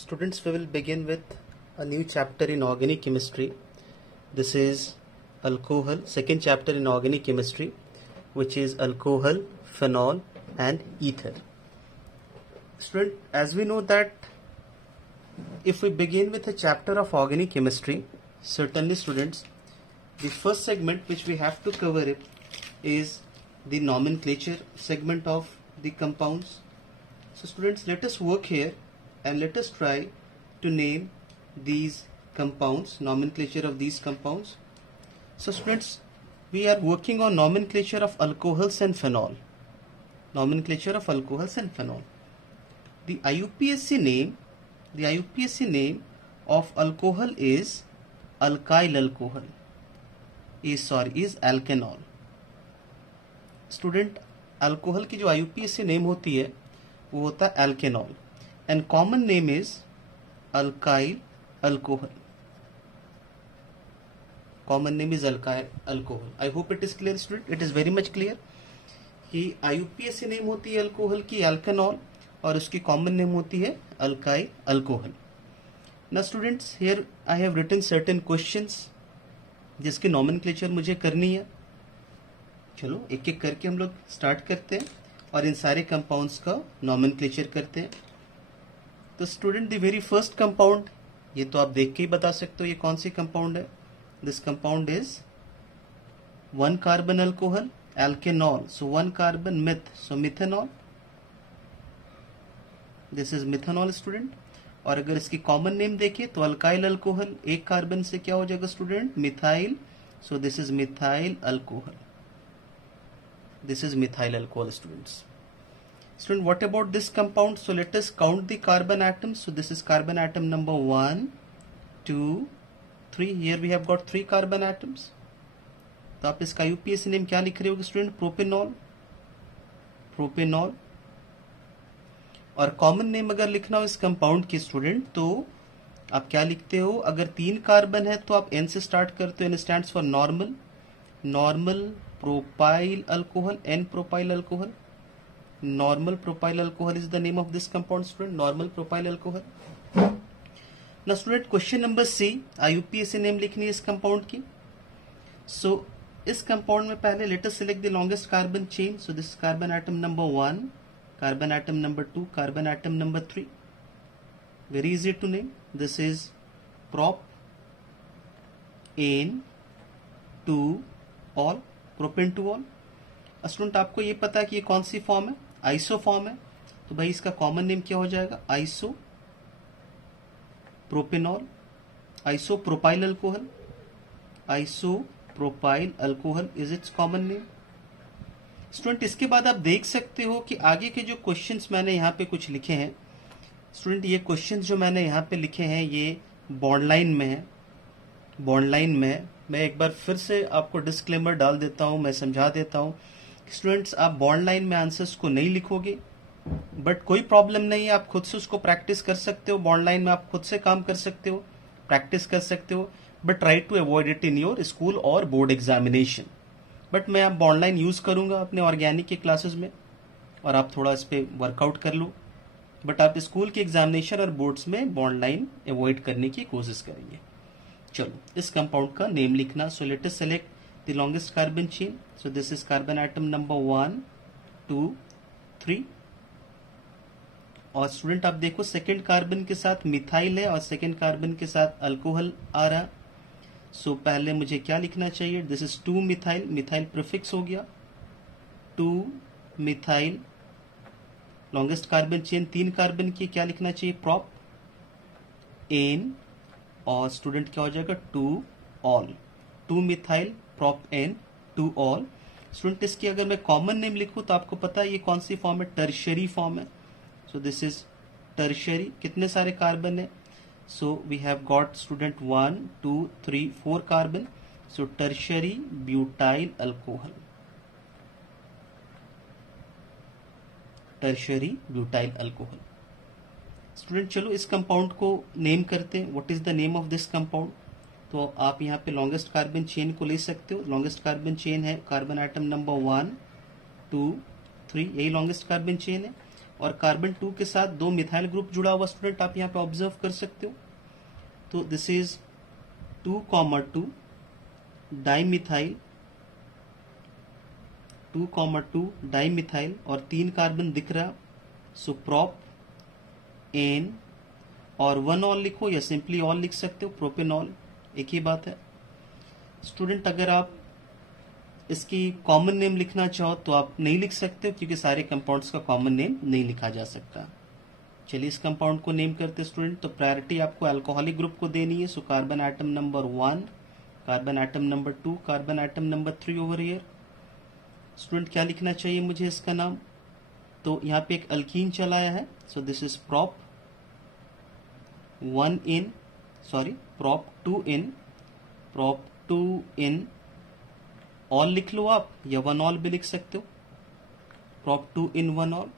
Students, we will begin with a new chapter in organic chemistry. This is alcohol, second chapter in organic chemistry, which is alcohol, phenol and ether. Student, as we know that if we begin with a chapter of organic chemistry, certainly students, the first segment which we have to cover is the nomenclature segment of the compounds. So students, let us work here and let us try to name these compounds, nomenclature of these compounds. So students, we are working on nomenclature of alcohols and phenol. Nomenclature of alcohols and phenol. The IUPAC name of alcohol is alkyl alcohol. Is alkanol. Student, alcohol की जो IUPAC name होती है वो होता है alkanol and common name is alkyl alcohol. Common name is alkyl alcohol. I hope it is clear student. It is very much clear कि IUPAC name होती है alcohol की alkanol और उसकी common name होती है alkyl alcohol. Now students, here I have written certain questions जिसकी nomenclature मुझे करनी है. चलो एक एक करके हम लोग स्टार्ट करते हैं और इन सारे कंपाउंड्स का नॉमेनक्लेचर करते हैं. तो student, the very first compound, ये तो आप देख के ही बता सकते हो ये कौन सी कंपाउंड है. This compound is 1 carbon alcohol alkanol. So 1 carbon meth, so methanol. This is methanol student. और अगर इसकी कॉमन नेम देखें तो अल्काइल अल्कोहल, एक कार्बन से क्या हो जाएगा student, methyl. So this is methyl alcohol. This is methyl alcohol students. Student, what about this compound? So let us count the carbon atoms. So this is carbon atom number 1, 2, 3. Here we have got 3 carbon atoms. तो आप इसका IUPAC name क्या लिख रहे हो student, propanol. Propanol. और common name अगर लिखना हो इस कंपाउंड की स्टूडेंट तो आप क्या लिखते हो, अगर 3 कार्बन है तो आप N से स्टार्ट करते हो. N stands for normal. Normal propyl alcohol, N propyl alcohol. Normal propyl alcohol is the name of this compound student. Normal propyl alcohol. Now student, question number C, IUPAC name लिखनी है इस compound की. So इस compound में पहले let us select the longest carbon chain. So this is carbon atom number 1, carbon atom number 2, carbon atom number 3. Very easy to name. This is prop, N, 2, all. Propane two all. Student, आपको ये पता है कि ये कौन सी form है, iso form है. तो भाई इसका कॉमन नेम क्या हो जाएगा, iso propanol. Iso propyl alcohol. Iso propyl alcohol is it's common name. Student, इसके बाद आप देख सकते हो कि आगे के जो क्वेश्चंस मैंने यहाँ पे कुछ लिखे हैं स्टूडेंट, ये क्वेश्चंस जो मैंने यहाँ पे लिखे हैं ये बॉन्ड लाइन में है. बॉन्ड लाइन में मैं एक बार फिर से आपको डिस्क्लेमर डाल देता हूं, मैं समझा देता हूं. स्टूडेंट्स, आप बॉन्ड लाइन में आंसर्स को नहीं लिखोगे बट कोई प्रॉब्लम नहीं है, आप खुद से उसको प्रैक्टिस कर सकते हो. बॉन्ड लाइन में आप खुद से काम कर सकते हो, प्रैक्टिस कर सकते हो, but try to avoid it in your school और बोर्ड एग्जामिनेशन. बट मैं आप बॉन्ड लाइन यूज करूंगा अपने ऑर्गेनिक के क्लासेस में और आप थोड़ा इस पर वर्कआउट कर लो. बट आप स्कूल के एग्जामिनेशन और बोर्ड्स में बॉन्ड लाइन अवॉइड करने की कोशिश करेंगे. चलो इस कंपाउंड का नेम लिखना. So let us select the longest carbon chain. So this is carbon atom number 1, 2, 3. और स्टूडेंट आप देखो सेकेंड कार्बन के साथ मिथाइल है और सेकेंड कार्बन के साथ अल्कोहल आ रहा. सो पहले मुझे क्या लिखना चाहिए, this is 2 methyl. Methyl prefix हो गया, 2 methyl. Longest carbon chain 3 carbon की, क्या लिखना चाहिए, प्रॉप, एन. और स्टूडेंट क्या हो जाएगा, 2 ol. 2 methyl propan, 2 ol. Student, इसकी अगर मैं कॉमन नेम लिखूं तो आपको पता है ये कौन सी फॉर्म है, टर्शरी फॉर्म है. So this is tertiary. कितने सारे कार्बन है, so we have got student 1, 2, 3, 4 carbon. So tertiary butyl alcohol. Tertiary butyl alcohol. Student, चलो इस कंपाउंड को नेम करते हैं. What is the name of this compound. तो आप यहाँ पे लॉन्गेस्ट कार्बन चेन को ले सकते हो. लॉन्गेस्ट कार्बन चेन है कार्बन एटम नंबर 1, 2, 3. यही लॉन्गेस्ट कार्बन चेन है. और कार्बन 2 के साथ 2 मिथाइल ग्रुप जुड़ा हुआ स्टूडेंट आप यहाँ पे ऑब्जर्व कर सकते हो। तो दिस इज 2,2 डाइमिथाइल, 2,2 डाइमिथाइल और 3 कार्बन दिख रहा। सो प्रोप एन और 1 ऑल लिखो या सिंपली ऑल लिख सकते हो, प्रोपेनॉल, एक ही बात है स्टूडेंट। अगर आप इसकी कॉमन नेम लिखना चाहो तो आप नहीं लिख सकते हो क्योंकि सारे कंपाउंड्स का कॉमन नेम नहीं लिखा जा सकता। चलिए इस कंपाउंड को नेम करते स्टूडेंट। तो प्रायोरिटी आपको अल्कोहलिक ग्रुप को देनी है। So carbon atom number 1, carbon atom number 2, carbon atom number 3 over here. Student क्या लिखना चाहिए मुझे इसका नाम? तो यहाँ पे एक अल्कीन चलाया है। So this is prop 2 in all लिख लो आप या 1 ऑल भी लिख सकते हो। प्रोप 2 इन 1 ऑल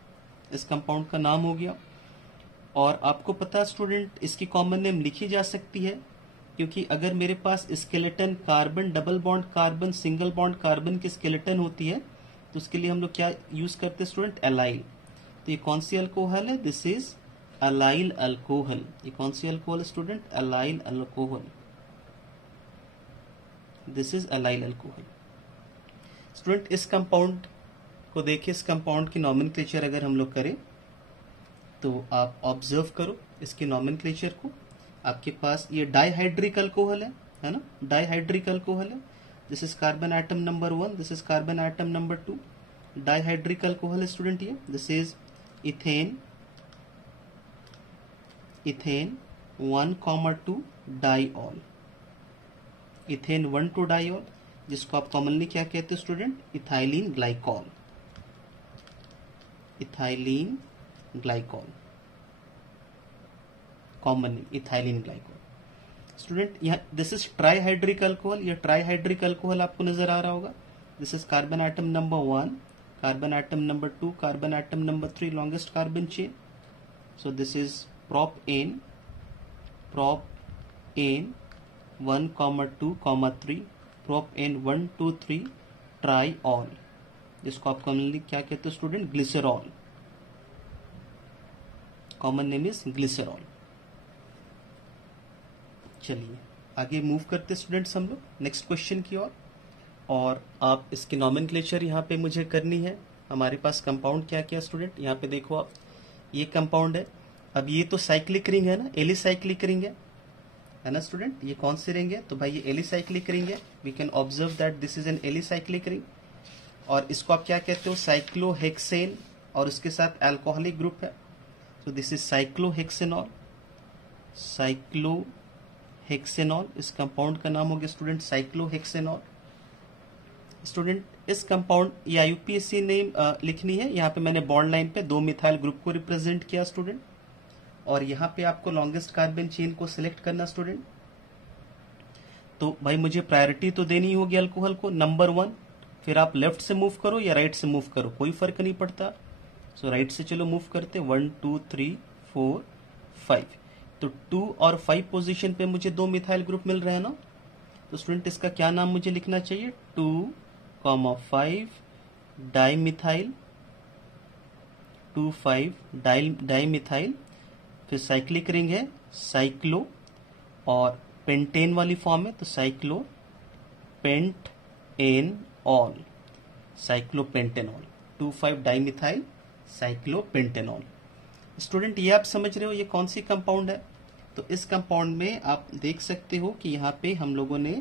इस कंपाउंड का नाम हो गया। और आपको पता है स्टूडेंट इसकी कॉमन नेम लिखी जा सकती है क्योंकि अगर मेरे पास skeleton carbon double bond carbon single bond carbon की स्केलेटन होती है तो उसके लिए हम लोग क्या यूज करते हैं स्टूडेंट? एलाइल। तो ये कौन सी अल्कोहल है? This is allyl alcohol. ये कौन सी alcohol student? Allyl alcohol. This is allyl alcohol. Student इस कंपाउंड को देखिए, इस कंपाउंड की नॉमेनक्लेचर अगर हम लोग करें तो आप ऑब्जर्व करो इसके नॉमेनक्लेचर को। आपके पास ये डाइहाइड्रिक अल्कोहल है ना? डाइहाइड्रिक अल्कोहल है। This is carbon atom number 1, this is carbon atom number 2। Dihydric alcohol student ये। This is ethane 1,2 diol, ethane 1,2 diol, जिसको आप कॉमनली क्या कहते हो student? Ethylene glycol, ethylene glycol, common name ethylene glycol. Student यहाँ this is trihydric alcohol. ये trihydric alcohol आपको नजर आ रहा होगा। This is carbon atom number 1, carbon atom number 2, carbon atom number 3, longest carbon chain. So this is propan 1,2,3, propan 1, 2, 3 triol, जिसको आप commonly क्या कहते हो student? Glycerol. Common name is glycerol. चलिए आगे मूव करते स्टूडेंट्स हम लोग नेक्स्ट क्वेश्चन की ओर। और आप इसकी नॉमेनक्लेचर यहाँ पे मुझे करनी है। हमारे पास कंपाउंड क्या क्या स्टूडेंट? यहाँ पे देखो आप, ये कंपाउंड है। अब ये तो साइक्लिक रिंग है ना, एलिसाइक्लिक रिंग है ना स्टूडेंट? ये कौन सी रिंग है? तो भाई ये एलिसाइक्लिक रिंग है। We can observe that this is an alicyclic ring. और इसको आप क्या कहते हो? साइक्लोहेक्सेन, और उसके साथ अल्कोहलिक ग्रुप है। So this is cyclohexanol, cyclohexanol. इस कंपाउंड का नाम हो गया स्टूडेंट साइक्लोहेक्सेनॉल। स्टूडेंट इस कंपाउंड ये आईयूपीएसी नेम लिखनी है। यहाँ पे मैंने बॉन्ड लाइन पे 2 मिथाइल ग्रुप को रिप्रेजेंट किया स्टूडेंट। और यहाँ पे आपको लॉन्गेस्ट कार्बन चेन को सिलेक्ट करना स्टूडेंट। तो भाई मुझे प्रायोरिटी तो देनी होगी अल्कोहल को, नंबर 1। फिर आप लेफ्ट से मूव करो या राइट से मूव करो, कोई फर्क नहीं पड़ता। सो राइट से चलो मूव करते, 1, 2, 3, 4, 5। तो 2 और 5 पोजीशन पे मुझे 2 मिथाइल ग्रुप मिल रहे हैं ना। तो स्टूडेंट इसका क्या नाम मुझे लिखना चाहिए? 2,5 डाइमिथाइल, 2,5 डाइमिथाइल। फिर साइक्लिक रिंग है, साइक्लो, और पेंटेन वाली फॉर्म है तो cyclo pent ene ol, cyclopentanol, 2,5 dimethyl cyclopentanol. Student ये आप समझ रहे हो ये कौन सी कंपाउंड है? तो इस कंपाउंड में आप देख सकते हो कि यहाँ पे हम लोगों ने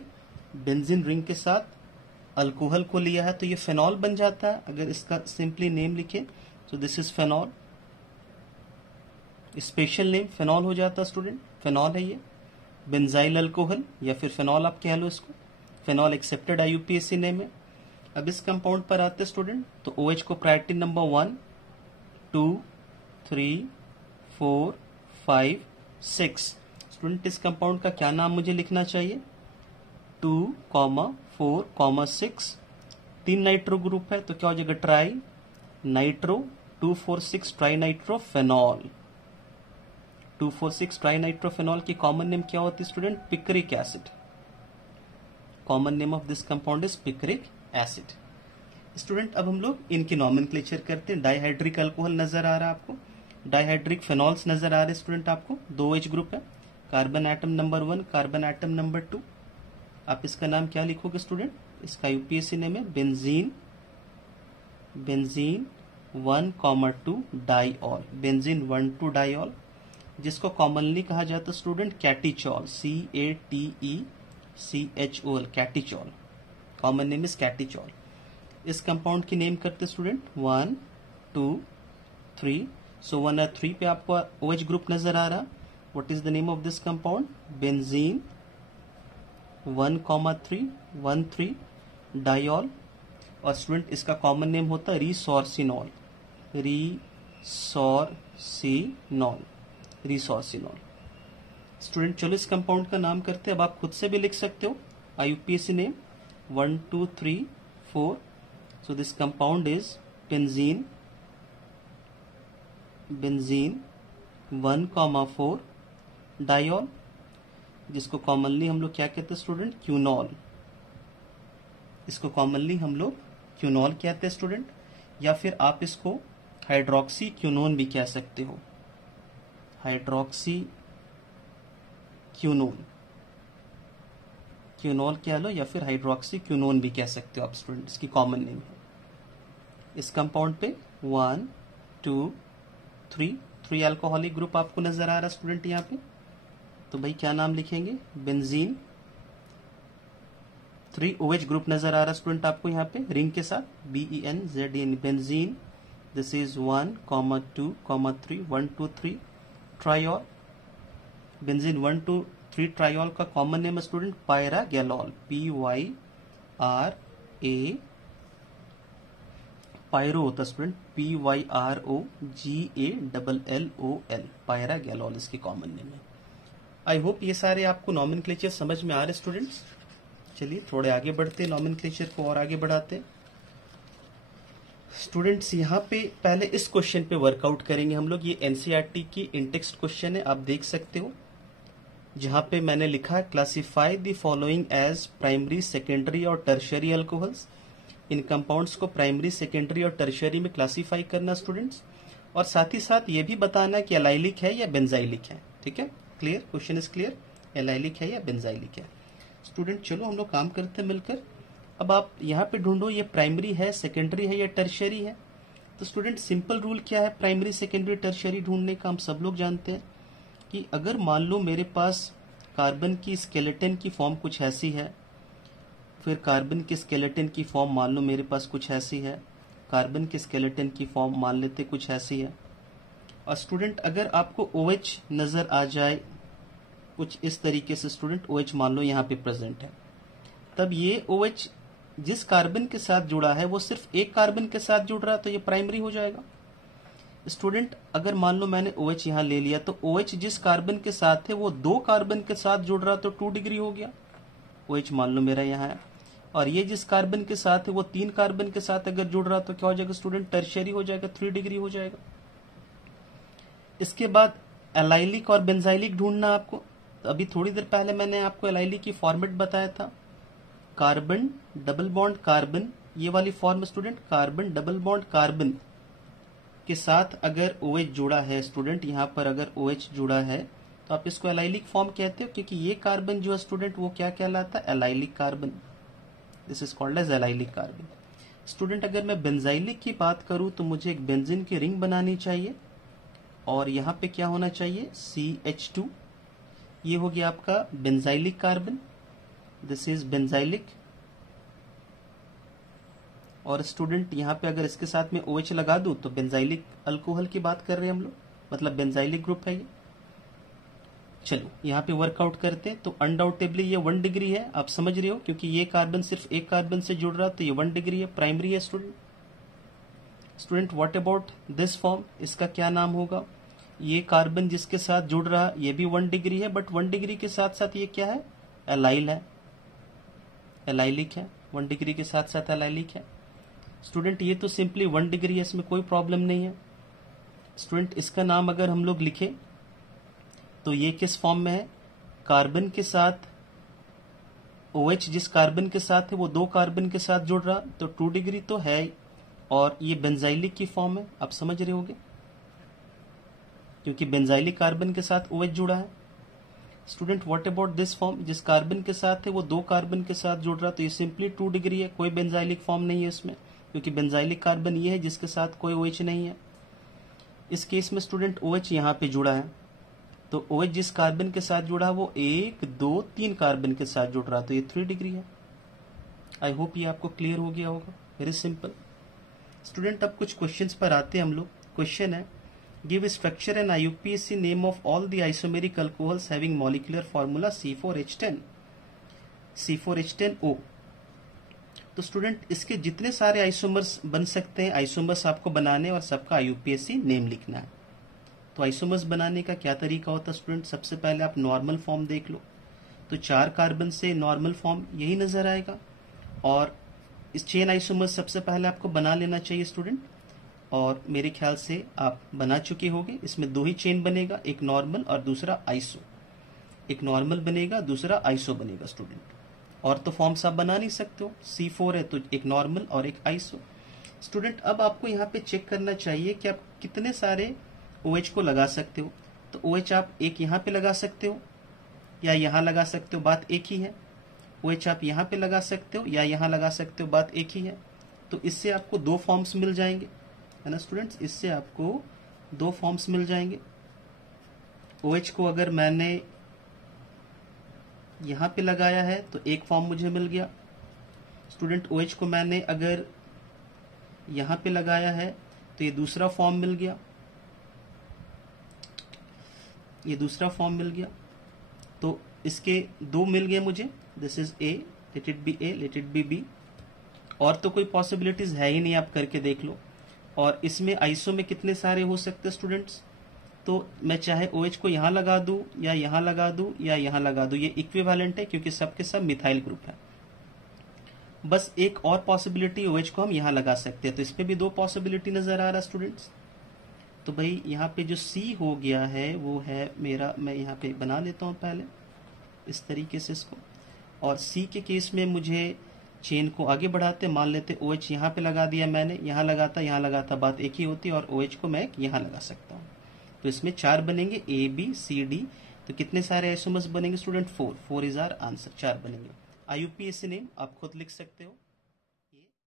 बेंजीन रिंग के साथ अल्कोहल को लिया है तो ये फेनॉल बन जाता है। अगर इसका सिंपली नेम लिखे तो this is phenol, special name phenol हो जाता स्टूडेंट, फेनॉल है ये। बेंजाइल अल्कोहल या फिर फेनॉल आप कह लो इसको, फेनॉल एक्सेप्टेड आईयूपीएसी नेम है। अब इस कंपाउंड पर आते स्टूडेंट तो OH को प्रायोरिटी नंबर 1, 2, 3, 4, 5, 6। स्टूडेंट इस कंपाउंड का क्या नाम मुझे लिखना चाहिए? 2, 4, 6। 3 नाइट्रो ग्रुप है तो क्या हो जाएगा? Tri nitro, 2,4,6 tri nitrophenol. 2,4,6 tri nitrophenol की कॉमन नेम क्या होती है student? Picric acid. Common name of this compound is picric acid. Student अब हम लोग इनकी नॉमेनक्लेचर करते हैं। डाइहाइड्रिक अल्कोहल नजर आ रहा है आपको, डाइहाइड्रिक फेनॉल्स नजर आ रहे स्टूडेंट आपको, 2 H ग्रुप है, carbon atom number 1, carbon atom number 2। आप इसका नाम क्या लिखोगे स्टूडेंट? इसका यूपीएससी नेम है benzene, benzene 1,2 diol, benzene 1,2 diol, जिसको कॉमनली कहा जाता है student catechol, CATECHOL, catechol. Common name is catechol. इस कंपाउंड की नेम करते स्टूडेंट 1, 2, 3। सो 1 और 3 पे आपको OH ग्रुप नजर आ रहा। What is the name of this compound? Benzene 1,3, 1,3 diol. और स्टूडेंट इसका कॉमन नेम होता है रिसोर्सिनॉल, रिसोर्सिनॉल, रिसोर्सिनॉल। स्टूडेंट चलो इस कंपाउंड का नाम करते हैं। अब आप खुद से भी लिख सकते हो IUPAC name 1, 2, 3, 4। So this compound is benzene, benzene 1,4 diol, जिसको कॉमनली हम लोग क्या कहते हैं स्टूडेंट? क्यूनॉल। इसको कॉमनली हम लोग क्यूनॉल कहते हैं स्टूडेंट, या फिर आप इसको हाइड्रोक्सी क्यूनोन भी कह सकते हो, हाइड्रोक्सी क्यूनोन, क्यूनॉल कह लो या फिर हाइड्रोक्सी क्यूनोन भी कह सकते हो आप स्टूडेंट, इसकी कॉमन नेम है। इस कंपाउंड पे 1, 2, 3 अल्कोहलिक ग्रुप आपको नजर आ रहा है स्टूडेंट यहाँ पे। तो भाई क्या नाम लिखेंगे? बेंजीन। 3 OH ग्रुप नजर आ रहा है स्टूडेंट आपको यहाँ पे रिंग के साथ, BENZEN, benzene. This is 1, 2, 3, 1, 2, 3 triol. Benzene 1, 2, 3 triol का कॉमन नेम है स्टूडेंट पायरागैलॉल, PYRA, पायरो होता है स्टूडेंट, PYROGALLOL, पायरागैलॉल इसकी कॉमन नेम है। आई होप ये सारे आपको नॉमेनक्लेचर समझ में आ रहे स्टूडेंट्स। चलिए थोड़े आगे बढ़ते हैं, नॉमेनक्लेचर को और आगे बढ़ाते हैं स्टूडेंट्स। यहाँ पे पहले इस क्वेश्चन पे वर्कआउट करेंगे हम लोग। ये एनसीईआरटी की इंटेक्स्ट क्वेश्चन है, आप देख सकते हो, जहां पे मैंने लिखा है classify the following as primary, secondary और टर्शियरी अल्कोहल्स। इन कंपाउंड्स को प्राइमरी, सेकेंडरी और टर्शियरी में क्लासिफाई करना स्टूडेंट्स, और साथ ही साथ ये भी बताना कि एलाइलिक है या बेंजाइलिक है। ठीक है, clear? Question is clear? Allylic है या बेंजाइलिक है स्टूडेंट। चलो हम लोग काम करते हैं मिलकर। अब आप यहाँ पे ढूंढो ये प्राइमरी है, सेकेंडरी है या टर्शियरी है। तो स्टूडेंट सिंपल रूल क्या है प्राइमरी, सेकेंडरी, टर्शियरी ढूंढने का? हम सब लोग जानते हैं कि अगर मान लो मेरे पास कार्बन की स्केलेटन की फॉर्म कुछ ऐसी है, फिर कार्बन के स्केलेटन की फॉर्म मान लो मेरे पास कुछ ऐसी है, कार्बन के स्केलेटन की फॉर्म मान लेते कुछ ऐसी है, और स्टूडेंट अगर आपको OH नजर आ जाए कुछ इस तरीके से स्टूडेंट, OH मान लो यहाँ पे प्रेजेंट है, तब ये OH जिस कार्बन के साथ जुड़ा है वो सिर्फ एक कार्बन के साथ जुड़ रहा है, तो ये प्राइमरी हो जाएगा स्टूडेंट। अगर मान लो मैंने OH यहाँ ले लिया, तो OH जिस कार्बन के साथ है वो 2 कार्बन के साथ जुड़ रहा, तो 2 डिग्री हो गया। OH मान लो मेरा यहाँ है, और ये जिस कार्बन के साथ है वो 3 कार्बन के साथ अगर जुड़ रहा, तो क्या हो जाएगा स्टूडेंट? टर्शियरी हो जाएगा, 3 डिग्री हो जाएगा। इसके बाद एलाइलिक और बेंजाइलिक ढूंढना आपको। अभी थोड़ी देर पहले मैंने आपको एलाइलिक की फॉर्मेट बताया था, कार्बन डबल बॉन्ड कार्बन, ये वाली form student, carbon double bond carbon के साथ अगर OH जुड़ा है स्टूडेंट, यहाँ पर अगर OH जुड़ा है तो आप इसको एलाइलिक फॉर्म कहते हो, क्योंकि ये कार्बन जो है स्टूडेंट वो क्या कहलाता है? Allylic carbon. This is called as allylic carbon student. अगर मैं बेंजाइलिक की बात करूं तो मुझे एक बेंजीन की रिंग बनानी चाहिए, और यहाँ पे क्या होना चाहिए? CH2। ये हो गया आपका benzylic carbon, this is benzylic. और स्टूडेंट यहाँ पे अगर इसके साथ में OH लगा दूं तो बेंजाइलिक अल्कोहल की बात कर रहे हैं हम लोग, मतलब बेंजाइलिक ग्रुप है ये। चलो यहाँ पे वर्कआउट करते हैं। तो अनडाउटेबली ये 1 डिग्री है, आप समझ रहे हो, क्योंकि ये कार्बन सिर्फ एक कार्बन से जुड़ रहा, तो ये 1 डिग्री है, प्राइमरी है student. Student what about this form, इसका क्या नाम होगा? ये कार्बन जिसके साथ जुड़ रहा ये भी 1 डिग्री है, बट 1 डिग्री के साथ साथ ये क्या है? एलाइल है, एलाइलिक है, 1 डिग्री के साथ साथ एलाइलिक है स्टूडेंट। ये तो सिंपली 1 डिग्री है, इसमें कोई प्रॉब्लम नहीं है स्टूडेंट। इसका नाम अगर हम लोग लिखे तो ये किस फॉर्म में है? कार्बन के साथ OH जिस कार्बन के साथ है वो 2 कार्बन के साथ जुड़ रहा, तो 2 डिग्री तो है, और ये बेंजाइलिक की फॉर्म है, आप समझ रहे होगे, क्योंकि बेंजाइलिक कार्बन के साथ OH जुड़ा है। Student what about this form, जिस कार्बन के साथ है वो 2 कार्बन के साथ जुड़ रहा, तो ये सिंपली 2 डिग्री है, कोई बेंजाइलिक फॉर्म नहीं है इसमें, क्योंकि बेंजाइलिक कार्बन ये है जिसके साथ कोई OH नहीं है। इस केस में स्टूडेंट OH यहाँ पे जुड़ा है, तो OH जिस कार्बन के साथ जुड़ा वो 1, 2, 3 कार्बन के साथ जुड़ रहा, तो ये 3 डिग्री है। आई होप ये आपको क्लियर हो गया होगा, वेरी सिंपल। स्टूडेंट अब कुछ क्वेश्चंस पर आते हैं हम लोग। क्वेश्चन है, give structure and IUPAC name of all the isomeric alcohols having molecular formula C4H10 C4H10O। तो स्टूडेंट इसके जितने सारे आइसोमर्स बन सकते हैं, आइसोमर्स आपको बनाने और सबका IUPAC नेम लिखना है। तो आइसोमर्स बनाने का क्या तरीका होता है स्टूडेंट, सबसे पहले आप नॉर्मल फॉर्म देख लो, तो 4 कार्बन से नॉर्मल फॉर्म यही नजर आएगा, और इस चेन आइसोमर्स सबसे पहले आपको बना लेना चाहिए स्टूडेंट, और मेरे ख्याल से आप बना चुके होंगे। इसमें 2 ही चेन बनेगा, एक नॉर्मल और दूसरा आइसो, एक नॉर्मल बनेगा दूसरा आइसो बनेगा स्टूडेंट, और तो फॉर्म्स आप बना नहीं सकते हो, C4 है तो एक नॉर्मल और एक आइसो। स्टूडेंट अब आपको यहाँ पे चेक करना चाहिए कि आप कितने सारे OH को लगा सकते हो, तो OH आप एक यहाँ पे लगा सकते हो या यहाँ लगा सकते हो, बात एक ही है। OH आप यहाँ पे लगा सकते हो या यहाँ लगा सकते हो, बात एक ही है। तो इससे आपको 2 फॉर्म्स मिल जाएंगे, है ना स्टूडेंट्स, इससे आपको 2 फॉर्म्स मिल जाएंगे। OH को अगर मैंने यहाँ पे लगाया है तो एक फॉर्म मुझे मिल गया। स्टूडेंट OH को मैंने अगर यहाँ पे लगाया है तो ये दूसरा फॉर्म मिल गया, ये दूसरा फॉर्म मिल गया। तो इसके 2 मिल गए मुझे, this is A, let it be A, let it be B, और तो कोई पॉसिबिलिटीज है ही नहीं, आप करके देख लो। और इसमें आइसो में कितने सारे हो सकते हैं स्टूडेंट्स, तो मैं चाहे OH को यहाँ लगा दूं या यहाँ लगा दूं या यहाँ लगा दूं, ये इक्विवेलेंट है क्योंकि सबके सब मिथाइल ग्रुप है। बस एक और पॉसिबिलिटी OH को हम यहाँ लगा सकते हैं, तो इसमें भी 2 पॉसिबिलिटी नजर आ रहा है स्टूडेंट्स। तो भाई यहाँ पे जो C हो गया है वो है मेरा, मैं यहाँ पे बना लेता हूँ पहले इस तरीके से इसको, और C के केस में मुझे चेन को आगे बढ़ाते, मान लेते OH यहाँ पे लगा दिया मैंने, यहाँ लगाता, बात एक ही होती, और OH को मैं यहाँ लगा सकता हूँ। तो इसमें 4 बनेंगे, A, B, C, D। तो कितने सारे आइसोमर्स बनेंगे स्टूडेंट, 4 इज आवर आंसर, 4 बनेंगे। IUPAC नेम आप खुद लिख सकते हो।